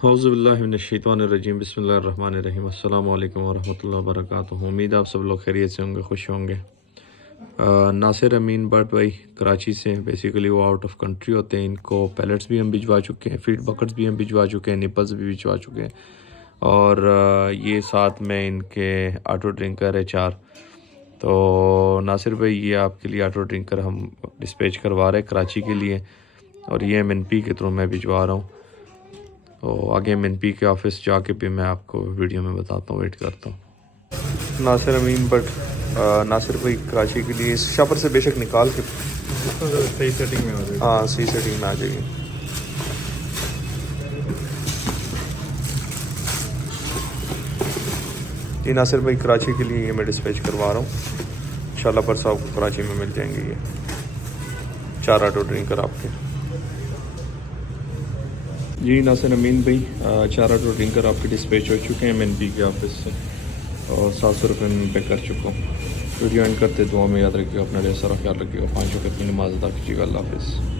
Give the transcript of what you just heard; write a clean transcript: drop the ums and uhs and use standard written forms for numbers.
हौज़ुबिल्लाहिमिनश्शैतानिर्रजीम बिस्मिल्लाहिर्रहमानिर्रहीम अस्सलामु अलैकुम वरहमतुल्लाहि वबरकातुहू। उम्मीद आप सब लोग खैरियत से होंगे, खुश होंगे। नासिर अमीन भट्ट भाई कराची से, बेसिकली वो आउट ऑफ कंट्री होते हैं। इनको पैलेट्स भी हम भिजवा चुके हैं, फीड बकेट्स भी हम भिजवा चुके हैं, निपल्स भी भिजवा चुके हैं। और ये साथ में इनके ऑटो ड्रिंकर है 4। तो नासिर भाई ये आपके लिए ऑटो ड्रिंकर हम डिस्पैच करवा रहे हैं कराची के लिए, और ये MNP के थ्रू मैं भिजवा रहा हूँ। तो आगे MNP के ऑफिस जाके भी मैं आपको वीडियो में बताता हूँ, वेट करता हूँ। नासिर अमीन बट नासिर भाई कराची के लिए इस शॉपर से बेशक निकाल के सही सेटिंग में आ जाएगा। हाँ सही सेटिंग में आ जाएगी। जी नासिर भाई कराची के लिए ये मैं डिस्पैच करवा रहा हूँ। इंशाल्लाह परसों आपको कराची में मिल जाएंगे ये 4 ऑटो ड्रिंकर आपके। जी नासिर अमीन भाई 4 ऑटो ड्रिंकर आपके डिस्पैच हो चुके हैं MNP के ऑफिस से, और 700 रुपये में पे कर चुका हूँ। वीडियो एंड करते दुआ में याद रखिएगा, अपना ढेर सारा ख्याल रखिएगा, 5 वक्त की नमाज़ अदा कीजिएगा। अल्लाह हाफ़िज़।